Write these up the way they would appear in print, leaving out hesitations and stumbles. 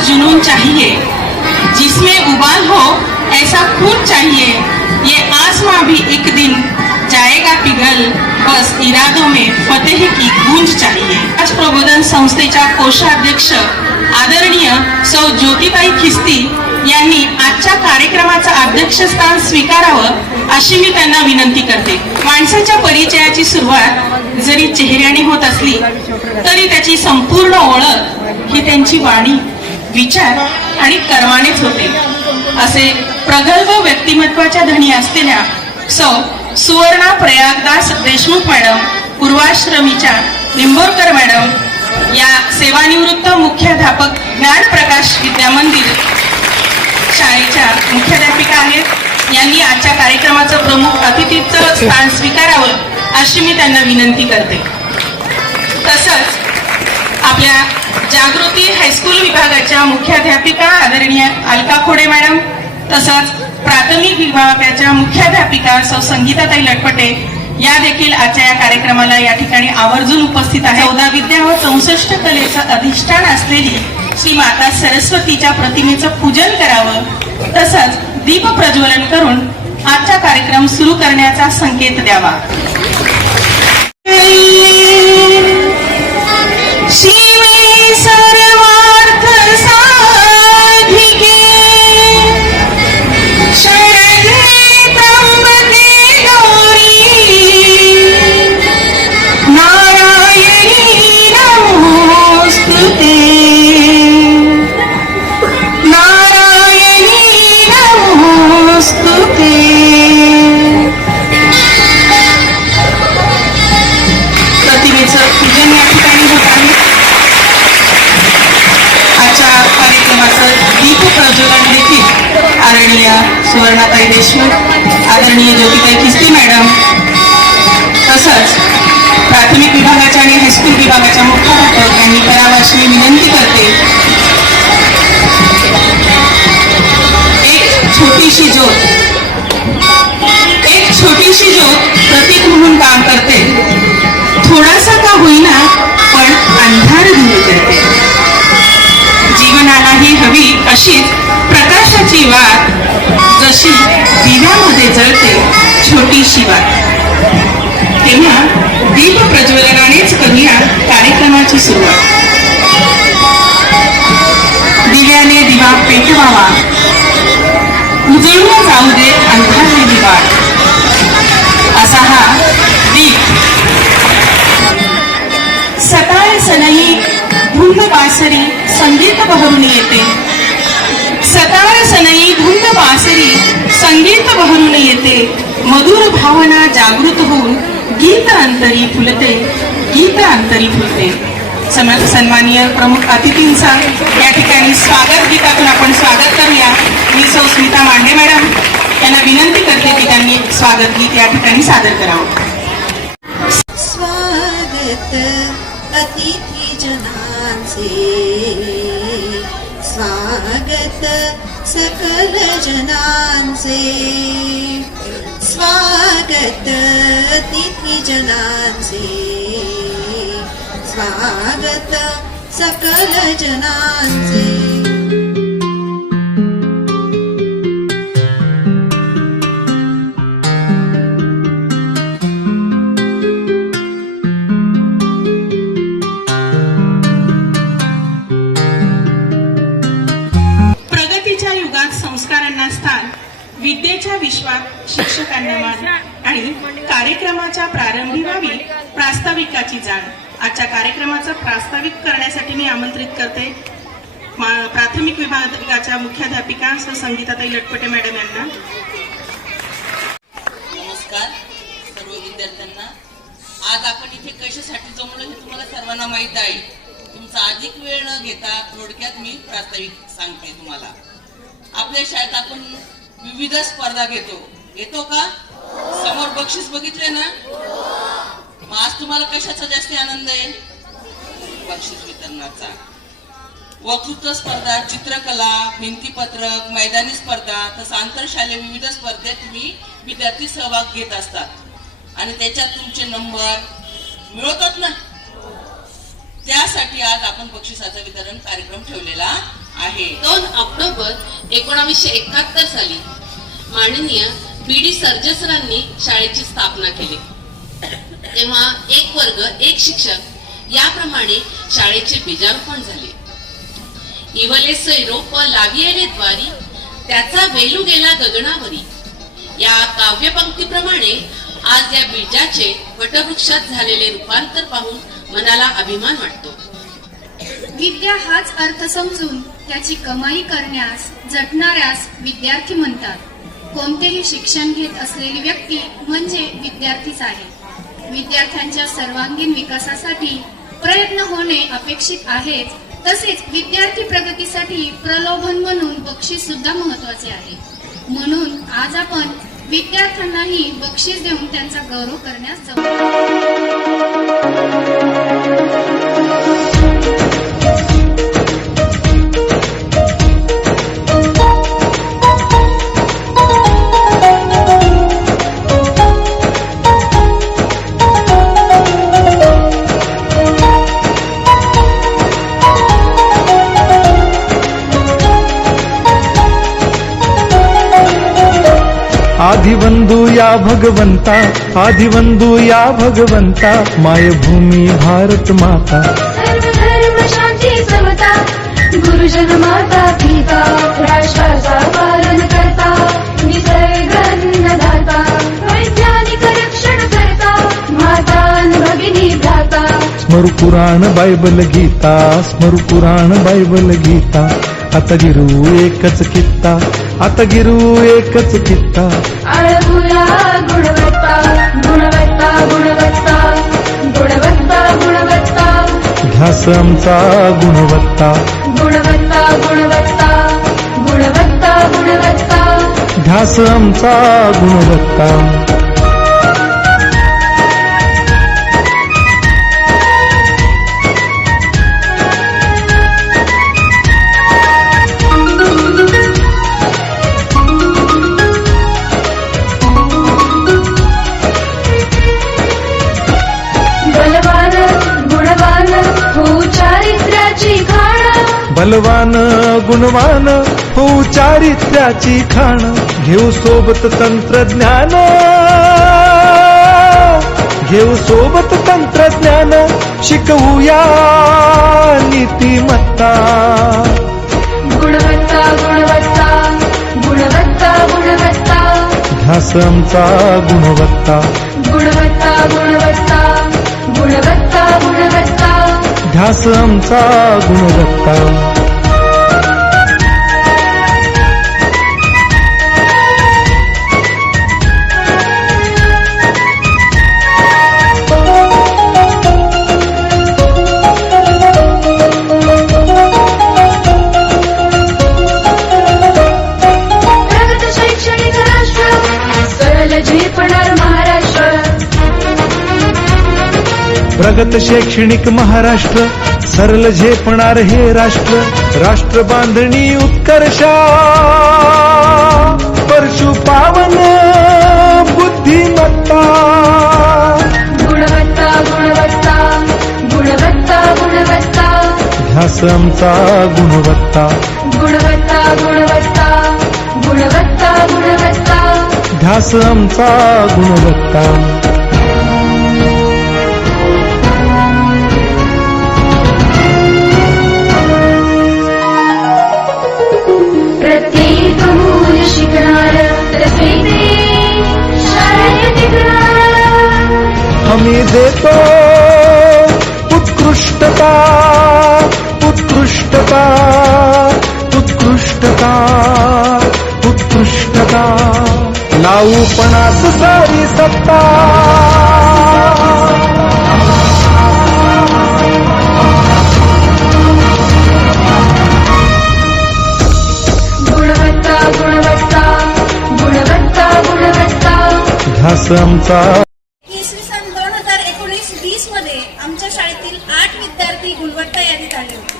जुनून चाहिए, जिसमें उबाल हो ऐसा खून चाहिए, ये आसमां भी एक दिन जाएगा पिघल, बस इरादों में फतेह की गूंज चाहिए। आज प्रबोधन संस्थेच्या कोषाध्यक्ष आदरणीय सौ ज्योतिताई खिस्ती यांनी आजच्या कार्यक्रमाचं अध्यक्षस्थान स्वीकारावं अशी मी त्यांना विनंती करते। माणसाच्या परिचयाची सुरुवात जरी चेहऱ्याने होत असली तरी त्याची संपूर्ण ओळख ही त्यांची वाणी, विचार आणि कर्मानेच होते। असे प्रगल्भ व्यक्तिमत्वाच्या धनी असलेल्या सौ सुवर्णा प्रयागदास देशमुख मॅडम, पूर्वाश्रमीच्या निंबोरकर मॅडम या सेवानिवृत्त मुख्याध्यापक ज्ञानप्रकाश विद्या मंदिर शाळेच्या मुख्याध्यापिका आहेत। यांनी आजच्या कार्यक्रमाचं प्रमुख अतिथीचं स्थान स्वीकारावं अशी मी त्यांना विनंती करते। तसंच आपल्या जागृती हायस्कूल विभागाच्या मुख्याध्यापिका आदरणीय अलका खोडे मॅडम, तसंच प्राथमिक विभागाच्या मुख्याध्यापिका सौ संगीताताई लटपटे या देखील आजच्या या कार्यक्रमाला या ठिकाणी आवर्जून उपस्थित आहेत। 14 विद्या व 64 कलेचं अधिष्ठान असलेली श्री माता सरस्वतीच्या प्रतिमेचं पूजन करावं, तसंच दीप प्रज्वलन करून आजचा कार्यक्रम सुरू करण्याचा संकेत द्यावा। आदरणीय सुवर्णाताई देशमुख, आदरणीय ज्योतिताई खिस्ती मॅडम, तसंच प्राथमिक विभागाच्या आणि हायस्कूल विभागाच्या मुख्याध्यापक यांनी करावं अशी विनंती करते। एक छोटीशी ज्योत प्रतीक म्हणून काम करते, थोडासा का होईना पण अंधार दूर करते। जीवनालाही हवी अशीच प्रकाशाची वात, जशी दिव्यामध्ये जळते छोटीशी वात। तेव्हा दीप प्रज्वलनानेच करूया कार्यक्रमाची सुरुवात। दिव्याने दिवा पेटवावा, उजळून जाऊ दे अंधारलेली वाट, असा हा दीप। सकाळ सनई धुंद बासरी संगीत बहरून येते, सकाळ सनई धुंद बासरी संगीत बहरून येते, मधुर भावना जागृत होऊन गीत अंतरी फुलते, गीत अंतरी फुलते। सन्माननीय प्रमुख अतिथींचा या ठिकाणी स्वागत गीतातून आपण स्वागत करूया। मी सौ स्मिता मांडे मॅडम यांना विनंती करते की त्यांनी स्वागत गीत या ठिकाणी सादर करावं। स्वागत अतिथी जनांचे, स्वागत सकल जनांचे, स्वागत अतिथी जनांचे, स्वागत सकल जनांचे। संस्कारांना स्थान, विद्येच्या विश्वात शिक्षकांना मान आणि कार्यक्रमाच्या प्रारंभी व्हावी प्रास्ताविकाची जाण। आजच्या कार्यक्रमाचं प्रास्ताविक करण्यासाठी मी आमंत्रित करते प्राथमिक विभागाच्या मुख्याध्यापिका सौ संगीताताई लटपटे मॅडम यांना। नमस्कार सर्व विद्यार्थ्यांना। आज आपण इथे कशासाठी जमलो हे तुम्हाला सर्वांना माहित आहे। तुमचा अधिक वेळ न घेता थोडक्यात मी प्रास्ताविक सांगते तुम्हाला. आपल्या शाळेत आपण विविध स्पर्धा घेतो का? समोर बक्षीस बघितले ना? मग आज तुम्हाला कशाचा जास्ती आनंद आहे? बक्षीस वितरणाचा. वक्तृत्व स्पर्धा, चित्रकला, भिंतीपत्रक, मैदानी स्पर्धा तसं आंतरशालेय विविध स्पर्धेत तुम्ही विद्यार्थी सहभाग घेत असतात आणि त्याच्यात तुमचे नंबर मिळवतात ना. त्यासाठी आज आपण बक्षिसाचं वितरण कार्यक्रम ठेवलेला आहे. 2 ऑक्टोबर 1971 साली माननीय बी.डी. सर्जेसरांनी शाळेची स्थापना केली. तेव्हा 1 वर्ग 1 शिक्षक याप्रमाणे शाळेचे बीजारोपण झाले. इवले रोप लाविले द्वारी, त्याचा वेलू गेला गगनावरी या काव्यपंक्तीप्रमाणे आज या बीजाचे वटवृक्षात झालेले रूपांतर पाहून मनाला अभिमान वाटतो. विद्या हाच अर्थ समजून त्याची कमाई करण्यास झटणाऱ्यास विद्यार्थी म्हणतात. कोणतेही शिक्षण घेत असलेली व्यक्ती म्हणजे विद्यार्थीच आहे. विद्यार्थ्यांच्या सर्वांगीण विकासासाठी प्रयत्न होणे अपेक्षित आहेच. तसेच विद्यार्थी प्रगतीसाठी प्रलोभन म्हणून बक्षीस सुद्धा महत्वाचे आहे. म्हणून आज आपण विद्यार्थ्यांनाही बक्षीस देऊन त्यांचा गौरव करण्यास आदिवंदू या भगवंता, आदिवंदू या भगवंता, मायभूमी भारत माता. सर्व धर्म शांती समता, गुरुजन माता पिता, राष्ट्राचा पालन करता, निसर्ग अन्नदाता, वैज्ञानिक रक्षण करता, माता भगिनी भ्राता. स्मरू पुराण बायबल गीता, स्मरू पुराण बायबल गीता. आता गिरू एकच कित्ता, आता गिरू एकच कित्ता. आळगुला गुणवत्ता, गुणवत्ता गुणवत्ता, गुणवत्ता गुणवत्ता. ध्यास आमचा गुणवत्ता, गुणवत्ता गुणवत्ता, गुणवत्ता गुणवत्ता. ध्यास आमचा गुणवत्ता. बलवान गुणवान हो चारित्र्याची खाण. घेऊ सोबत तंत्रज्ञान, घेऊ सोबत तंत्रज्ञान. शिकवूया नीतिमत्ता. गुणवत्ता गुणवत्ता, गुणवत्ता गुणवत्ता. ध्यास आमचा गुणवत्ता, गुणवत्ता गुणवत्ता, गुणवत्ता गुणवत्ता. ध्यास आमचा गुणवत्ता. प्रगत शैक्षणिक राष्ट्र, सरल झेपणार महाराष्ट्र. प्रगत शैक्षणिक महाराष्ट्र, सरल झेपणार हे राष्ट्र. राष्ट्र बांधणी उत्कर्षा, परशु पावन बुद्धिमत्ता. गुणवत्ता गुणवत्ता, गुणवत्ता गुणवत्ता. ध्यास आमचा गुणवत्ता, गुणवत्ता गुणवत्ता, गुणवत्ता गुणवत्ता. ध्यास आमचा गुणवत्ता. प्रत्येक मूल शिकणार, रचनेचे शाळेत टिकणार. हमी देतो उत्कृष्टता, उत्कृष्टता, उत्कृष्टता, उत्कृष्टता. लावू पणात सारी सत्ता. हाच आमचा. इसवी सन 2019-20 मध्ये आमच्या शाळेतील 8 विद्यार्थी गुणवत्ता यादीत आले होते.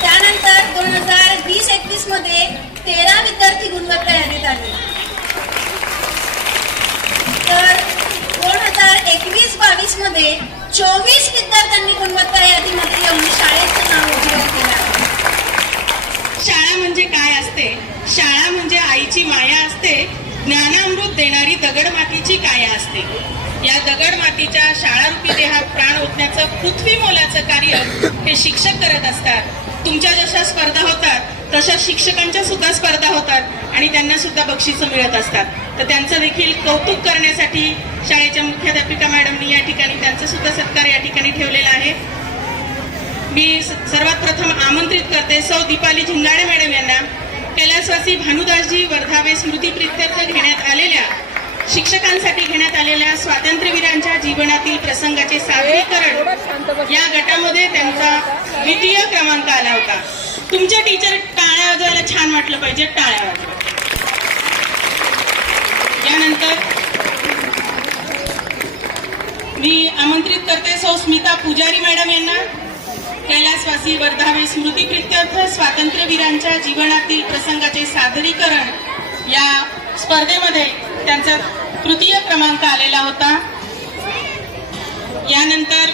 त्यानंतर 2020-21 मध्ये 13 विद्यार्थी गुणवत्ता यादीत आले. तर 2021-22 मध्ये 24 विद्यार्थ्यांनी गुणवत्ता यादीमध्ये येऊन शाळेचं नाव उज्ज्वल केलं आहे. शाळा म्हणजे काय असते? शाळा म्हणजे आईची माया असते, ज्ञानामृत देणारी दगडमातीची काया असते. या दगडमातीच्या शाळारूपी देहात प्राण ओतण्याचं पृथ्वी मोलाचं कार्य हे शिक्षक करत असतात. तुमच्या जशा स्पर्धा होतात तशा शिक्षकांच्या सुद्धा स्पर्धा होतात आणि त्यांना सुद्धा बक्षिसं मिळत असतात. तर त्यांचं देखील कौतुक करण्यासाठी शाळेच्या मुख्याध्यापिका मॅडमनी या ठिकाणी त्यांचा सुद्धा सत्कार या ठिकाणी ठेवलेला आहे. मी सर्वात प्रथम आमंत्रित करते सौ दीपाली झिंगाडे मॅडम यांना कैलासवासी भानुदासजी वर्धावे स्मृती प्रित्यर्थ घेण्यात आलेल्या शिक्षकांसाठी घेण्यात आलेल्या स्वातंत्र्यवीरांच्या जीवनातील प्रसंगाचे सादरीकरण या गटामध्ये त्यांचा 2य क्रमांक आला होता. तुमच्या टीचर टाळ्या वाजवायला छान वाटलं पाहिजे, टाळ्या वाजवा. यानंतर मी आमंत्रित करते सौ स्मिता पुजारी मॅडम यांना कैलासवासी वर्धावे स्मृती प्रित्यर्थ स्वातंत्र्यवीरांच्या जीवनातील प्रसंगाचे सादरीकरण या स्पर्धेमध्ये त्यांचा 3य क्रमांक आलेला होता. यानंतर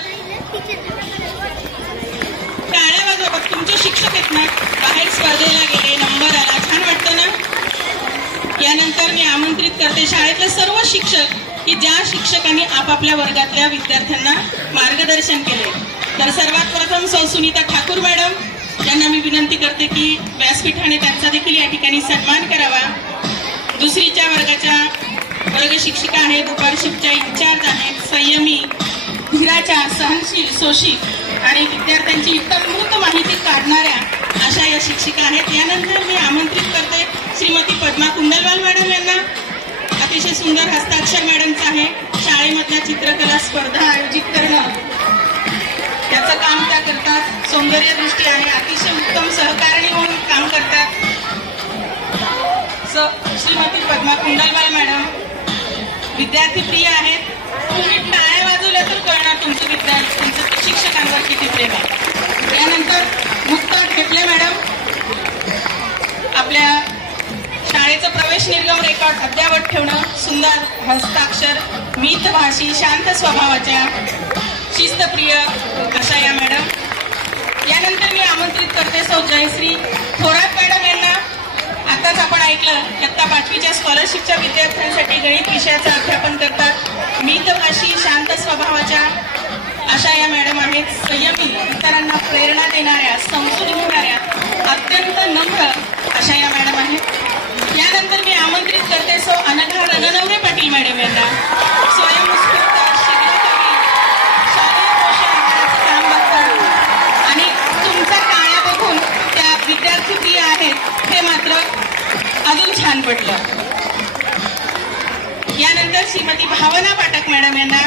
टाळ्या वाजवा. तुमचे शिक्षक आहेत ना, बाहेर स्पर्धेला गेले, नंबर आला, छान वाटतं ना. यानंतर मी आमंत्रित करते शाळेतले सर्व शिक्षक की ज्या शिक्षकांनी आपापल्या वर्गातल्या विद्यार्थ्यांना मार्गदर्शन केले. तर सर्वात प्रथम सौ सुनीता ठाकूर मॅडम यांना मी विनंती करते की व्यासपीठाने त्यांचा देखील या ठिकाणी सन्मान करावा. 2रीच्या वर्गाच्या वर्ग शिक्षिका आहेत, दुपार शिफ्टच्या इंचार्ज आहेत, संयमी, धीराच्या, सहनशील, सोशिक आणि विद्यार्थ्यांची इतरभूत माहिती काढणाऱ्या अशा या शिक्षिका आहेत. यानंतर मी आमंत्रित करते श्रीमती पद्मा कुंडलवाल मॅडम यांना. अतिशय सुंदर हस्ताक्षर मॅडमचं आहे. शाळेमधल्या चित्रकला स्पर्धा आयोजित करणं याचं काम त्या करतात. सौंदर्य दृष्टी आहे, अतिशय उत्तम सहकारिणी म्हणून काम करतात. श्रीमती पद्मा कुंडलवाल मॅडम विद्यार्थी प्रिय आहेत. तुम्ही टाळ्या वाजवल्या तर कळणार तुमचं शिक्षकांवर किती प्रेम आहे. यानंतर मुक्ता ठेपले मॅडम आपल्या शाळेचं प्रवेश निर्गम रेकॉर्ड अद्यावत ठेवणं, सुंदर हस्ताक्षर, मितभाषी, शांत स्वभावाच्या, शिस्तप्रिय अशा या मॅडम. यानंतर मी आमंत्रित करते सौ जयश्री थोरात मॅडम यांना. आताच आपण ऐकलं इयत्ता 5वीच्या स्कॉलरशिपच्या विद्यार्थ्यांसाठी गणित विषयाचं अध्यापन करतात. मितभाषी, शांत स्वभावाच्या अशा या मॅडम आहेत. संयमी, इतरांना प्रेरणा देणाऱ्या, समजून घेणाऱ्या, अत्यंत नम्र अशा या मॅडम आहेत. यानंतर मी आमंत्रित करते सौ अनघा रणनवरे पाटील मॅडम यांना. स्वयंस्फूर्त, शीघ्रकवी, शालेय पोषण आहाराचं काम बघतात आणि तुमचा टाळ्या बघून त्या विद्यार्थी प्रिय आहेत हे मात्र अजून छान पडलं. यानंतर श्रीमती भावना पाठक मॅडम यांना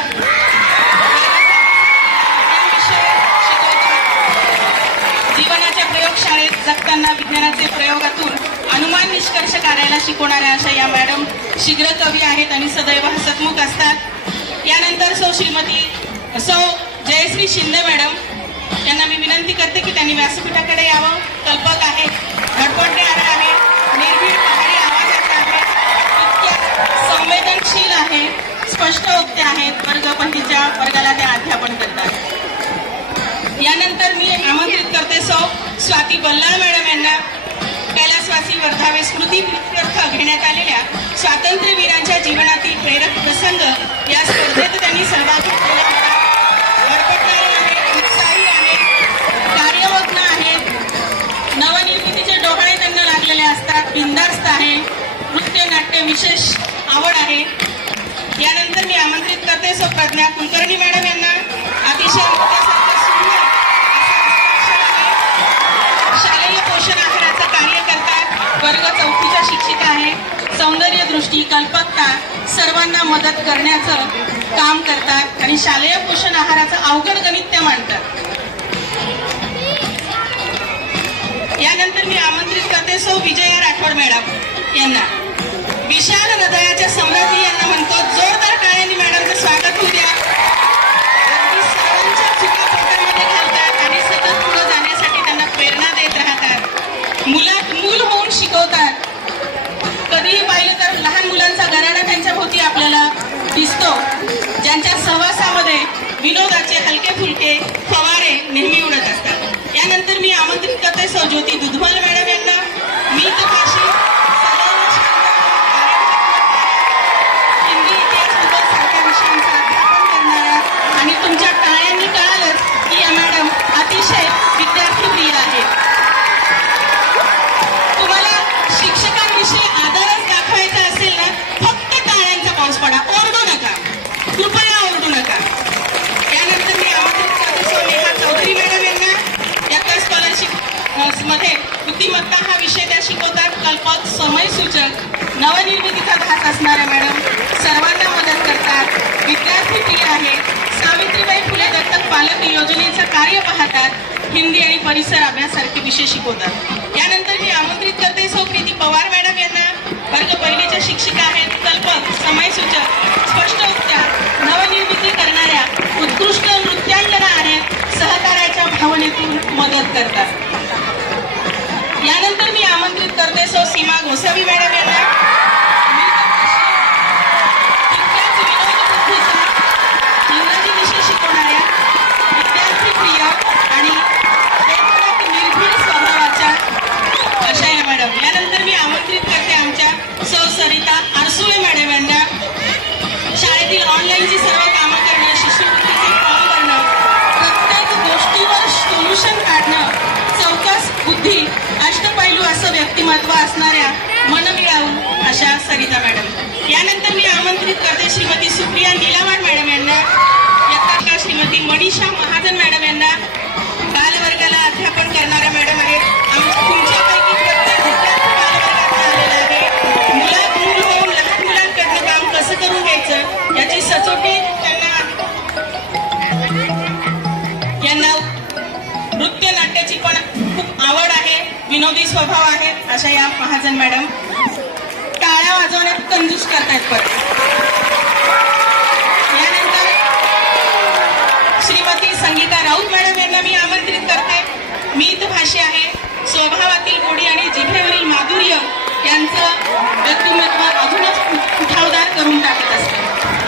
जीवनाच्या प्रयोगशाळेत जगताना विज्ञानाचे प्रयोगातून अनुमान निष्कर्ष काढायला शिकवणाऱ्या अशा या मॅडम शीघ्र कवी आहेत आणि सदैव हसतमुख असतात. यानंतर सौ जयश्री शिंदे मॅडम यांना मी विनंती करते की त्यांनी व्यासपीठाकडे यावं. कल्पक आहेत, धडपडणारे आहेत, निर्भीड पहाडी आवाजाचे आहेत, इतक्या संवेदनशील आहेत, स्पष्ट वक्ते आहेत. वर्गपंथीच्या वर्गाला ते अध्यापन करतात. यानंतर मी आमंत्रित करते सौ स्वाती बल्लाळ मॅडम यांना. कैलासवासी वर्धावे स्मृती प्रित्यर्थ घेण्यात आलेल्या स्वातंत्र्यवीरांच्या जीवनातील प्रेरक प्रसंग या स्पर्धेत त्यांनी सहभाग घेतलेला होता. भरकटणारे आहेत, उत्साही आहेत, कार्यमग्न आहेत, नवनिर्मितीचे डोहाळे त्यांना लागलेले असतात, बिनधास्त आहे, नृत्य नाट्य विशेष आवड आहे. यानंतर मी आमंत्रित करते सौ प्रज्ञा कुलकर्णी मॅडम यांना. अतिशय नृत्यासारखं सुंदर शालेय पोषण आहाराचं कार्य करतात. वर्ग 4च्या शिक्षिका आहे. सौंदर्य दृष्टी, कल्पकता, सर्वांना मदत करण्याचं काम करतात आणि शालेय पोषण आहाराचं अवघड गणित त्या मांडतात. यानंतर मी आमंत्रित करते सौ विजया राठोड मॅडम यांना. विशाल हृदयाच्या समृद्धी यांना म्हणतो. जोरदार टाळ्यांनी मॅडमचं स्वागत होऊ द्या. अगदी सर्वांच्या चुका पोटामध्ये घालतात आणि सतत पुढे जाण्यासाठी त्यांना प्रेरणा देत राहतात. मुलात मूल होऊन शिकवतात. कधीही पाहिलं तर लहान मुलांचा घराणा त्यांच्या भोवती आपल्याला दिसतो, ज्यांच्या सहवासामध्ये विनोदाचे हलके फुलके फवारे नेहमी उडत असतात. यानंतर मी आमंत्रित करते सौ ज्योती दुधमाल मॅडम यांना. मितभाषी, सदैव शांत, हिंदी, इतिहास, भूगोल सारख्या विषयांचं अध्यापन करणाऱ्या आणि तुमच्या टाळ्यांनी कळालंच की या मॅडम अतिशय विद्यार्थीप्रिय आहेत. तुम्हाला शिक्षकांविषयी आदरच दाखवायचा असेल ना, फक्त टाळ्यांचा पाऊस पडा, ओरडू नका, कृपया ओरडू नका. त्यानंतर मी आमंत्रित करते सौ नेहा चौधरी मॅडम यांना. या स्कॉलरशिप मध्ये बुद्धिमत्ता हा विषय त्या शिकवतात. कल्पक, समयसूचक, नवनिर्मितीचा ध्यास असणाऱ्या मॅडम सर्वांना मदत करतात. विद्यार्थीप्रिय आहेत. सावित्रीबाई फुले दत्तक पालक योजनेचं कार्य पाहतात. हिंदी आणि परिसर अभ्यास सारखे विषय शिकवतात. यानंतर मी आमंत्रित करते सौ प्रीती पवार मॅडम यांना. वर्ग पहिलीच्या शिक्षिका आहेत. कल्पक, समयसूचक, स्पष्ट उच्चार, नवनिर्मिती करणाऱ्या, उत्कृष्ट नृत्यांगना आहेत. सहकार्याच्या भावनेतून मदत करतात. यानंतर मी आमंत्रित करते सौ सीमा गोसावी मॅडम यांना. तितक्याच विनोद बुद्धीचा इंग्रजी विषय शिकवणाऱ्या, विद्यार्थीप्रिय आणि एकदम निर्भीड स्वभावाच्या अशा या मॅडम. यानंतर मी आमंत्रित करते आमच्या सौ सरिता आरसुळे मॅडम यांना. शाळेतील ऑनलाईनची सर्व कामं करणं, शिष्यवृत्तीचे फॉर्म भरणं, प्रत्येक गोष्टीवर सोल्युशन काढणं, चौकस बुद्धी, अष्टपैलू असं व्यक्तिमत्व असणाऱ्या मनमिळावू अशा सरिता मॅडम. यानंतर मी आमंत्रित करते श्रीमती सुप्रिया निलावाड मॅडम यांना. यात्रा श्रीमती मनीषा महाजन मॅडम यांना. बालवर्गाला अध्यापन करणाऱ्या मॅडम आहेत. तुमच्यापैकी प्रत्येक विद्यार्थी बालवर्गातून आलेला आहे. मुलात मूल होऊन लहान मुलांकडनं काम कसं करून घ्यायचं याची सचोटी यांना नृत्य नाट्याची पण खूप आवड आहे. विनोदी स्वभाव आहे अशा या महाजन मॅडम. टाळ्या वाजवण्यात कंजूस करतायत परत. यानंतर श्रीमती संगीता राऊत मॅडम यांना मी आमंत्रित करते. मितभाषी आहे. स्वभावातील गोडी आणि जिभेवरील माधुर्य यांचं व्यक्तिमत्व अजूनच उठावदार करून टाकत असते.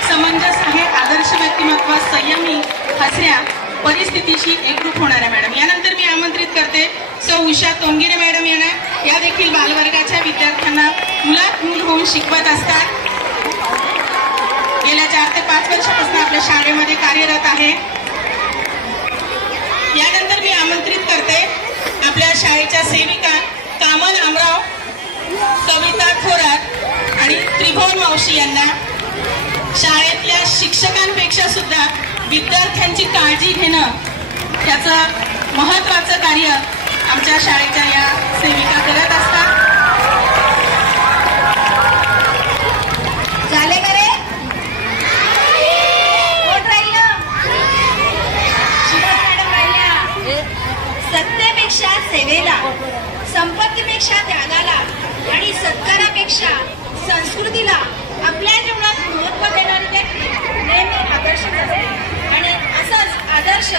समंजस आहे. आदर्श व्यक्तिमत्व, संयमी, हसऱ्या, परिस्थितीशी एकरूप होणाऱ्या मॅडम. यानंतर मी आमंत्रित करते सौ उषा तोंगिरे मॅडम यांना. या देखील बालवर्गाच्या विद्यार्थ्यांना मुलात मूल होऊन शिकवत असतात. गेल्या 4 ते 5 वर्षापासून आपल्या शाळेमध्ये कार्यरत आहे. यानंतर मी आमंत्रित करते आपल्या शाळेच्या सेविका कामल आमराव, कविता थोरात आणि त्रिभुवन मावशी यांना. शाळेतल्या शिक्षकांपेक्षा सुद्धा विद्यार्थ्यांची काळजी घेणं याचं महत्त्वाचं कार्य आमच्या शाळेच्या या सेविका करत असतात. झाले का रे? कोण राहिलं? शिवाज मॅडम राहिल्या. सत्तेपेक्षा सेवेला, संपत्तीपेक्षा त्यागाला आणि सत्कारापेक्षा संस्कृतीला आपल्या जीवनात महत्त्व देणारी व्यक्ती नेहमी आदर्शच असते. आणि असंच आदर्श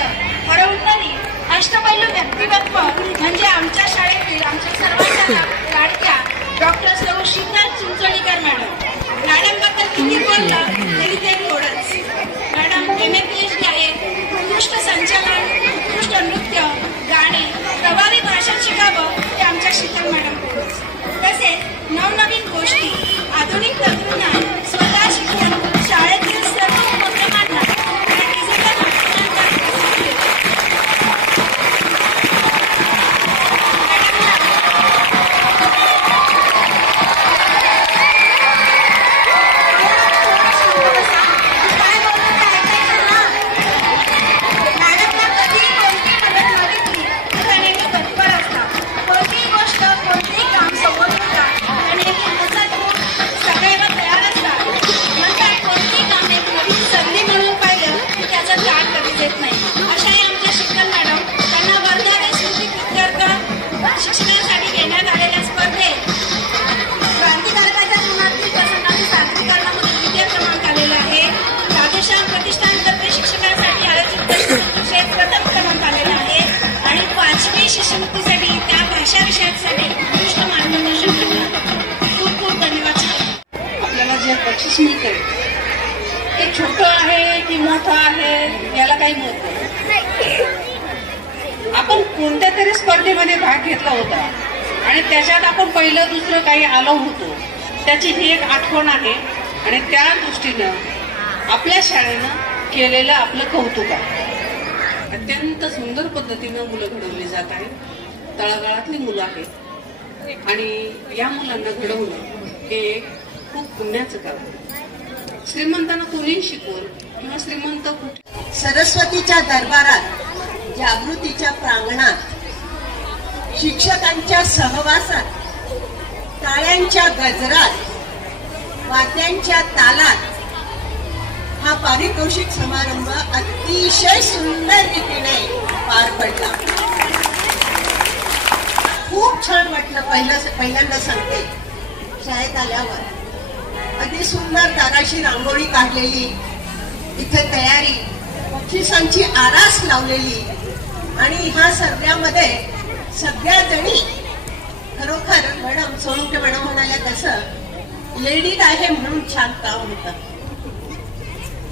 हरवणारी अष्टपैलू व्यक्तिमत्व म्हणजे आमच्या शाळेतील आमच्या सर्वांच्या लाडक्या डॉक्टर सौ शीतल चिंचोलीकर मॅडम. मॅडमबद्दल किती बोललं तरी ते थोडंच. मॅडम MA-PhD आहे. उत्कृष्ट संचालन, उत्कृष्ट नृत्य, गाणे, प्रभावी भाषण शिकावं ते आमच्या शीतल मॅडम. तसेच नवनवीन गोष्टी, आधुनिक तंत्रज्ञान स्वतः शिकून शाळेतील सर्व उपक्रमांना आणि डिजिटल काय बोलणार भाषामुक्तीसाठी त्या भाषा विषयासाठी उत्कृष्ट मार्गदर्शन करतात. खूप खूप धन्यवाद सर. आपल्याला जे बक्षीस मिळते ते छोटं आहे की मोठं आहे याला काही महत्व नाही. आपण कोणत्या तरी स्पर्धेमध्ये भाग घेतला होता आणि त्याच्यात आपण पहिलं दुसरं काही आलो होतो, त्याची ही एक आठवण आहे आणि त्या दृष्टीनं आपल्या शाळेनं केलेलं आपलं कौतुक आहे. अत्यंत सुंदर पद्धतीनं मुलं घडवली जात आहेत. तळागाळातली मुलं आहेत आणि या मुलांना घडवणं हे खूप पुण्याचं काम आहे. श्रीमंतांना कोणीही शिकवल किंवा श्रीमंत कुठे. सरस्वतीच्या दरबारात, जागृतीच्या प्रांगणात, शिक्षकांच्या सहवासात, टाळ्यांच्या गजरात, वाद्यांच्या तालात हा पारितोषिक समारंभ अतिशय सुंदर रीतीने पार पडला. खूप छान वाटलं. पहिल्यांदा सांगते, शाळेत आल्यावर अगदी सुंदर दाराशी रांगोळी काढलेली, इथे तयारी, बक्षिसांची आरास लावलेली आणि ह्या सगळ्यामध्ये सगळ्या जणी खरोखर मॅडम सोळुंके मॅडम म्हणाल्या तसं लेडीज आहे म्हणून छान काम होतं.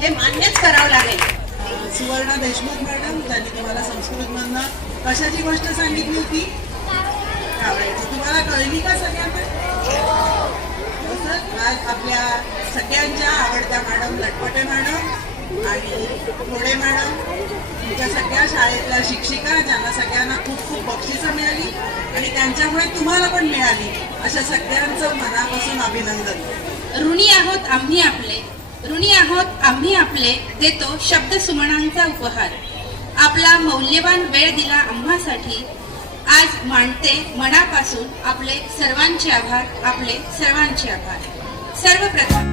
हे मान्यच करावं लागेल. सुवर्णा देशमुख मॅडम, त्यांनी तुम्हाला संस्कृतमधनं कशाची गोष्ट सांगितली होती? गावायची. तुम्हाला कळली का सगळ्यांना? आज आपल्या सगळ्यांच्या आवडत्या मॅडम लटपटे मॅडम आणि थोडे मॅडम, तुमच्या सगळ्या शाळेतल्या शिक्षिका, ज्यांना सगळ्यांना खूप खूप बक्षिसं मिळाली आणि त्यांच्यामुळे तुम्हाला पण मिळाली, अशा सगळ्यांचं मनापासून अभिनंदन. ऋणी आहोत आम्ही आपले, ऋणी आहोत आम्ही आपले, देतो शब्द सुमनांचा उपहार. आपला मौल्यवान वेळ दिला आम्हासाठी, आज मानते मनापासून आपले सर्वांचे आभार, आपले सर्वांचे आभार. सर्वप्रथम